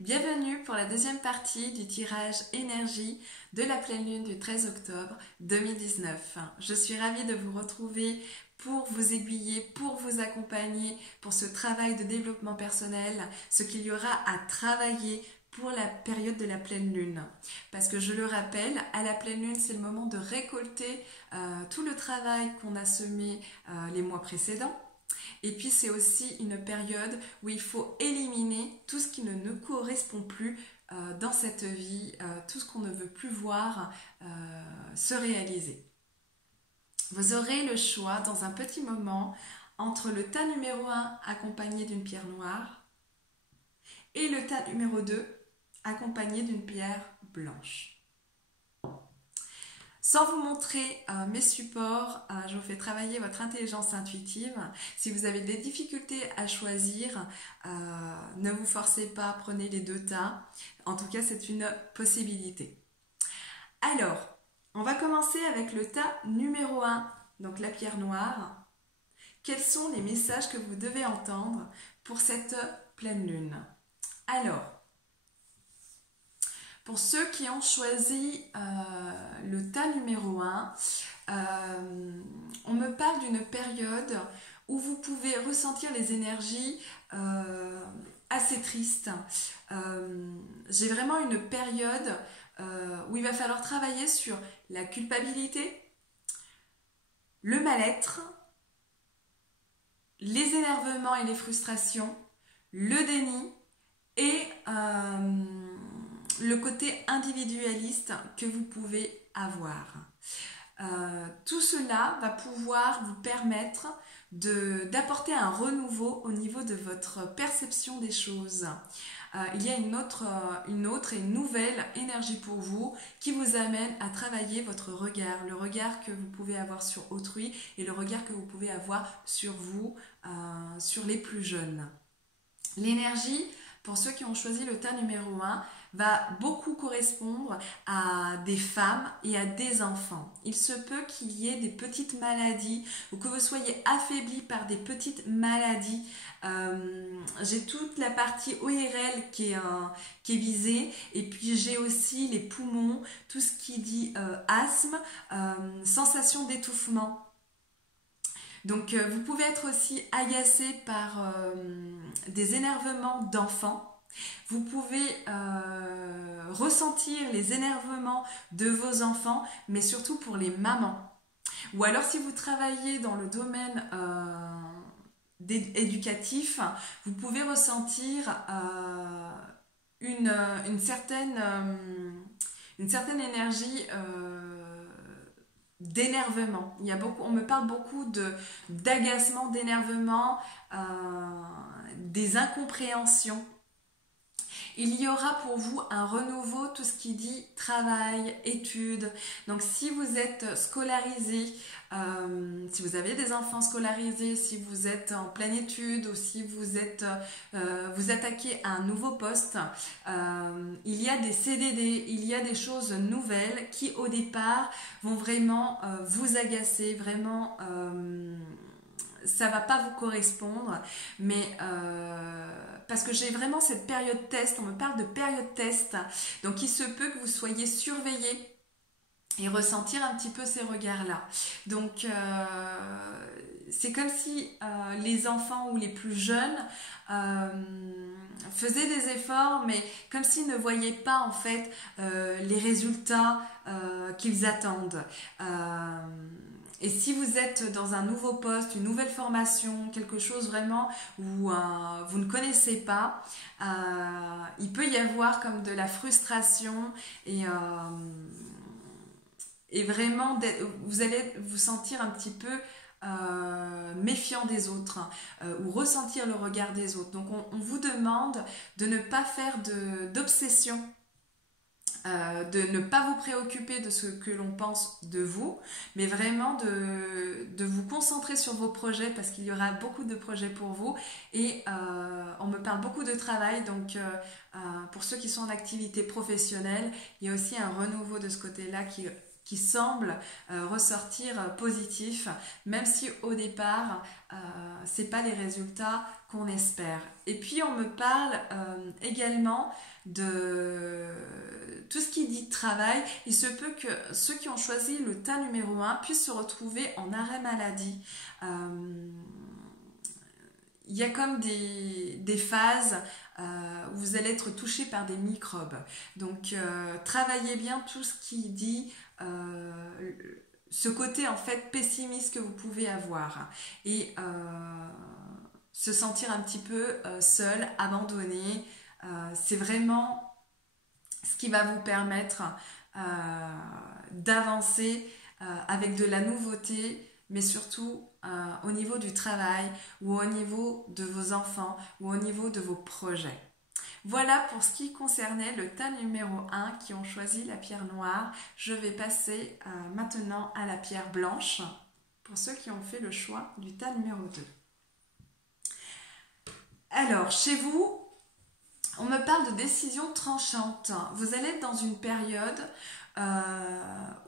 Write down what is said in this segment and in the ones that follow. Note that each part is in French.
Bienvenue pour la deuxième partie du tirage énergie de la pleine lune du 13 octobre 2019. Je suis ravie de vous retrouver pour vous aiguiller, pour vous accompagner pour ce travail de développement personnel, ce qu'il y aura à travailler pour la période de la pleine lune. Parce que je le rappelle, à la pleine lune, c'est le moment de récolter tout le travail qu'on a semé les mois précédents. Et puis c'est aussi une période où il faut éliminer tout ce qui ne nous correspond plus dans cette vie, tout ce qu'on ne veut plus voir se réaliser. Vous aurez le choix dans un petit moment entre le tas numéro 1 accompagné d'une pierre noire et le tas numéro 2 accompagné d'une pierre blanche. Sans vous montrer mes supports, je vous fais travailler votre intelligence intuitive. Si vous avez des difficultés à choisir, ne vous forcez pas, prenez les deux tas. En tout cas, c'est une possibilité. Alors, on va commencer avec le tas numéro 1, donc la pierre noire. Quels sont les messages que vous devez entendre pour cette pleine lune? Alors, pour ceux qui ont choisi le tas numéro 1, on me parle d'une période où vous pouvez ressentir les énergies assez tristes. J'ai vraiment une période où il va falloir travailler sur la culpabilité, le mal-être, les énervements et les frustrations, le déni et le côté individualiste que vous pouvez avoir. Tout cela va pouvoir vous permettre d'apporter un renouveau au niveau de votre perception des choses. Il y a une autre et nouvelle énergie pour vous qui vous amène à travailler votre regard, le regard que vous pouvez avoir sur autrui et le regard que vous pouvez avoir sur vous, sur les plus jeunes. L'énergie, pour ceux qui ont choisi le tas numéro 1, va beaucoup correspondre à des femmes et à des enfants. Il se peut qu'il y ait des petites maladies ou que vous soyez affaibli par des petites maladies. J'ai toute la partie ORL qui est visée et puis j'ai aussi les poumons, tout ce qui dit asthme, sensation d'étouffement. Donc vous pouvez être aussi agacé par des énervements d'enfants. Vous pouvez ressentir les énervements de vos enfants, mais surtout pour les mamans. Ou alors si vous travaillez dans le domaine éducatif, vous pouvez ressentir une certaine énergie d'énervement. On me parle beaucoup d'agacement, d'énervement, des incompréhensions. Il y aura pour vous un renouveau, tout ce qui dit travail, études. Donc si vous êtes scolarisé, si vous avez des enfants scolarisés, si vous êtes en pleine étude ou si vous attaquez à un nouveau poste, il y a des CDD, il y a des choses nouvelles qui au départ vont vraiment vous agacer, vraiment ça va pas vous correspondre, mais parce que j'ai vraiment cette période test, on me parle de période test, donc il se peut que vous soyez surveillé et ressentir un petit peu ces regards-là. Donc c'est comme si les enfants ou les plus jeunes faisaient des efforts, mais comme s'ils ne voyaient pas en fait les résultats qu'ils attendent. Et si vous êtes dans un nouveau poste, une nouvelle formation, quelque chose vraiment où vous ne connaissez pas, il peut y avoir comme de la frustration et vraiment vous allez vous sentir un petit peu méfiant des autres ou ressentir le regard des autres. Donc on vous demande de ne pas faire d'obsession. De ne pas vous préoccuper de ce que l'on pense de vous, mais vraiment de vous concentrer sur vos projets parce qu'il y aura beaucoup de projets pour vous et on me parle beaucoup de travail, donc pour ceux qui sont en activité professionnelle, il y a aussi un renouveau de ce côté-là qui qui semble ressortir positif, même si au départ, c'est pas les résultats qu'on espère. Et puis on me parle également de tout ce qui dit travail. Il se peut que ceux qui ont choisi le tas numéro 1 puissent se retrouver en arrêt maladie. Il y a comme des phases où vous allez être touché par des microbes. Donc, travaillez bien tout ce qui dit ce côté en fait pessimiste que vous pouvez avoir et se sentir un petit peu seul, abandonné. C'est vraiment ce qui va vous permettre d'avancer avec de la nouveauté, mais surtout au niveau du travail ou au niveau de vos enfants ou au niveau de vos projets. Voilà pour ce qui concernait le tas numéro 1 qui ont choisi la pierre noire. Je vais passer maintenant à la pierre blanche pour ceux qui ont fait le choix du tas numéro 2. Alors, chez vous, on me parle de décision tranchante. Vous allez être dans une période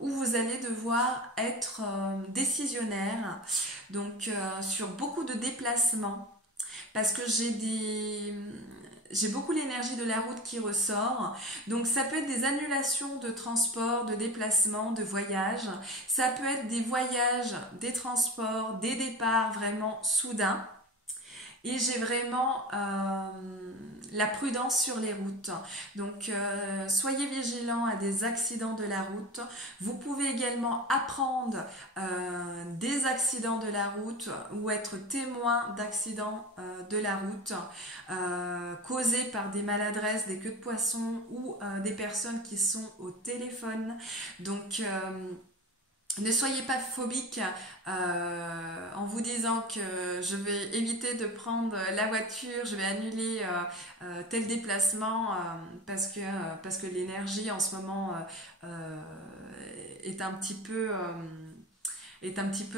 où vous allez devoir être décisionnaire, donc sur beaucoup de déplacements, parce que j'ai beaucoup l'énergie de la route qui ressort, donc ça peut être des annulations de transport, de déplacements, de voyages, ça peut être des voyages, des transports, des départs vraiment soudains. Et j'ai vraiment la prudence sur les routes. Donc, soyez vigilants à des accidents de la route. Vous pouvez également apprendre des accidents de la route ou être témoin d'accidents de la route causés par des maladresses, des queues de poisson ou des personnes qui sont au téléphone. Donc, ne soyez pas phobique en vous disant que je vais éviter de prendre la voiture, je vais annuler tel déplacement parce que l'énergie en ce moment est un petit peu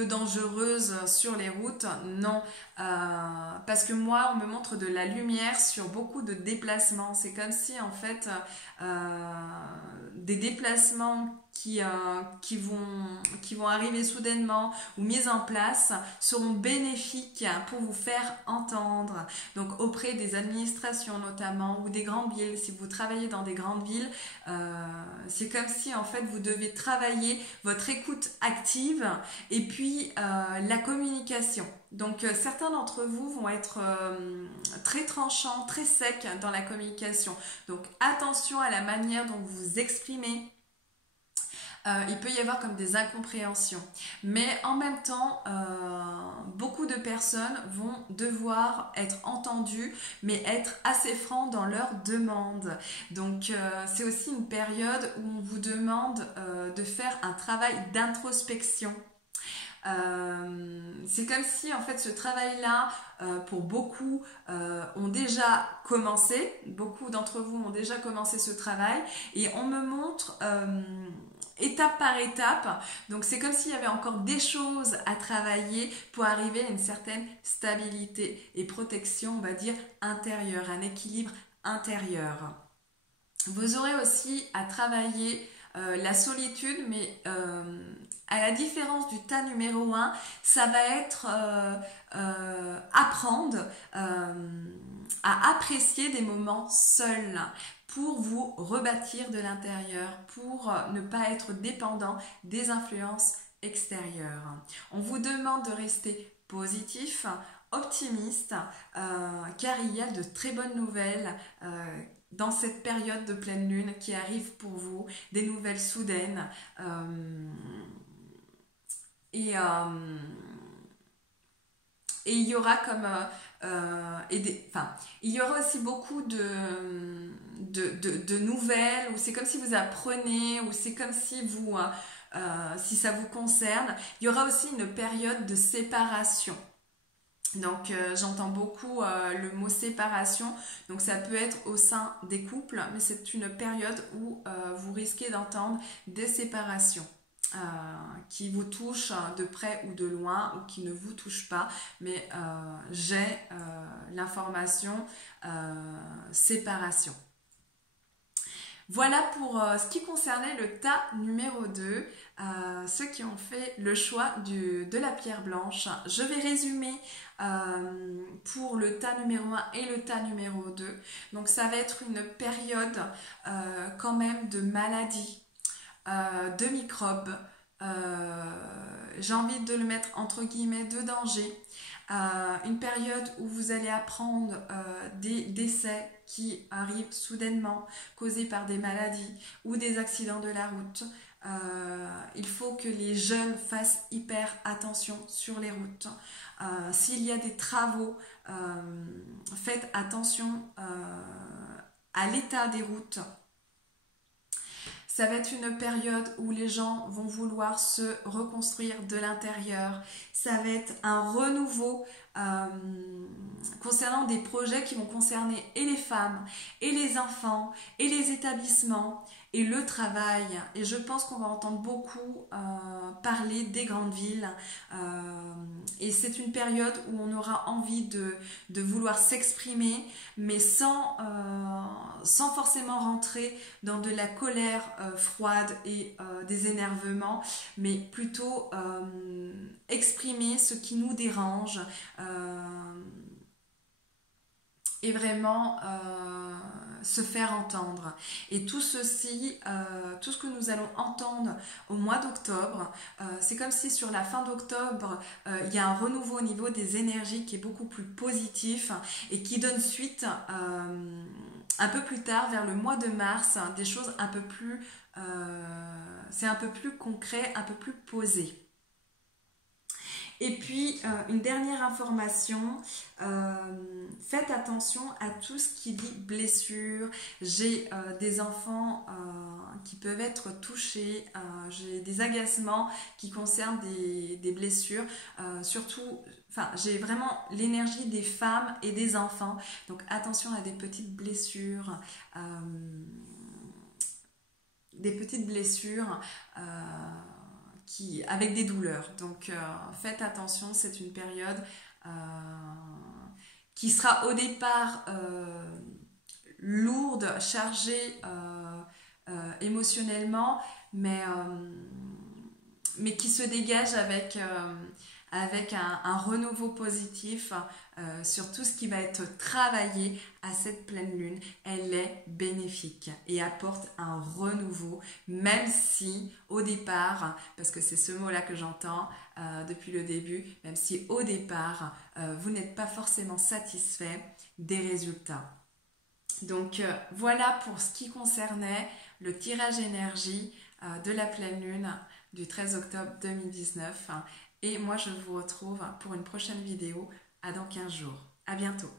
dangereuse sur les routes. Non, parce que moi, on me montre de la lumière sur beaucoup de déplacements. C'est comme si, en fait, des déplacements qui vont arriver soudainement ou mis en place seront bénéfiques pour vous faire entendre. Donc, auprès des administrations notamment ou des grandes villes, si vous travaillez dans des grandes villes, c'est comme si, en fait, vous devez travailler votre écoute active et puis la communication. Donc certains d'entre vous vont être très tranchants, très secs dans la communication. Donc attention à la manière dont vous vous exprimez. Il peut y avoir comme des incompréhensions. Mais en même temps, beaucoup de personnes vont devoir être entendues, mais être assez francs dans leurs demandes. Donc c'est aussi une période où on vous demande de faire un travail d'introspection. C'est comme si en fait ce travail-là, pour beaucoup, ont déjà commencé. Beaucoup d'entre vous ont déjà commencé ce travail et on me montre étape par étape. Donc c'est comme s'il y avait encore des choses à travailler pour arriver à une certaine stabilité et protection, on va dire, intérieure, un équilibre intérieur. Vous aurez aussi à travailler la solitude, mais à la différence du tas numéro 1, ça va être apprendre à apprécier des moments seuls pour vous rebâtir de l'intérieur, pour ne pas être dépendant des influences extérieures. On vous demande de rester positif, optimiste, car il y a de très bonnes nouvelles dans cette période de pleine lune qui arrive pour vous, des nouvelles soudaines et il y aura comme il y aura aussi beaucoup de nouvelles, ou c'est comme si vous apprenez, ou c'est comme si vous si ça vous concerne. Il y aura aussi une période de séparation. Donc j'entends beaucoup le mot séparation, donc ça peut être au sein des couples, mais c'est une période où vous risquez d'entendre des séparations qui vous touchent de près ou de loin ou qui ne vous touchent pas, mais j'ai l'information séparation. Voilà pour ce qui concernait le tas numéro 2, ceux qui ont fait le choix de la pierre blanche. Je vais résumer pour le tas numéro 1 et le tas numéro 2. Donc ça va être une période quand même de maladie, de microbes, j'ai envie de le mettre entre guillemets de danger. Une période où vous allez apprendre des décès qui arrivent soudainement, causés par des maladies ou des accidents de la route. Il faut que les jeunes fassent hyper attention sur les routes. S'il y a des travaux, faites attention à l'état des routes. Ça va être une période où les gens vont vouloir se reconstruire de l'intérieur. Ça va être un renouveau concernant des projets qui vont concerner et les femmes, et les enfants, et les établissements, et le travail. Et je pense qu'on va entendre beaucoup parler des grandes villes. Et c'est une période où on aura envie de vouloir s'exprimer, mais sans forcément rentrer dans de la colère froide et des énervements, mais plutôt exprimer ce qui nous dérange et vraiment se faire entendre. Et tout ceci, tout ce que nous allons entendre au mois d'octobre, c'est comme si sur la fin d'octobre, il y a un renouveau au niveau des énergies qui est beaucoup plus positif et qui donne suite un peu plus tard, vers le mois de mars, des choses un peu plus, c'est un peu plus concret, un peu plus posé. Et puis, une dernière information, faites attention à tout ce qui dit blessure. J'ai des enfants qui peuvent être touchés, j'ai des agacements qui concernent des blessures, surtout, enfin, j'ai vraiment l'énergie des femmes et des enfants, donc attention à des petites blessures, avec des douleurs. Donc faites attention, c'est une période qui sera au départ lourde, chargée émotionnellement, mais qui se dégage avec un renouveau positif sur tout ce qui va être travaillé à cette pleine lune. Elle est bénéfique et apporte un renouveau, même si au départ, parce que c'est ce mot-là que j'entends depuis le début, même si au départ, vous n'êtes pas forcément satisfait des résultats. Donc voilà pour ce qui concernait le tirage énergie de la pleine lune du 13 octobre 2019. Et moi, je vous retrouve pour une prochaine vidéo dans 15 jours. À bientôt.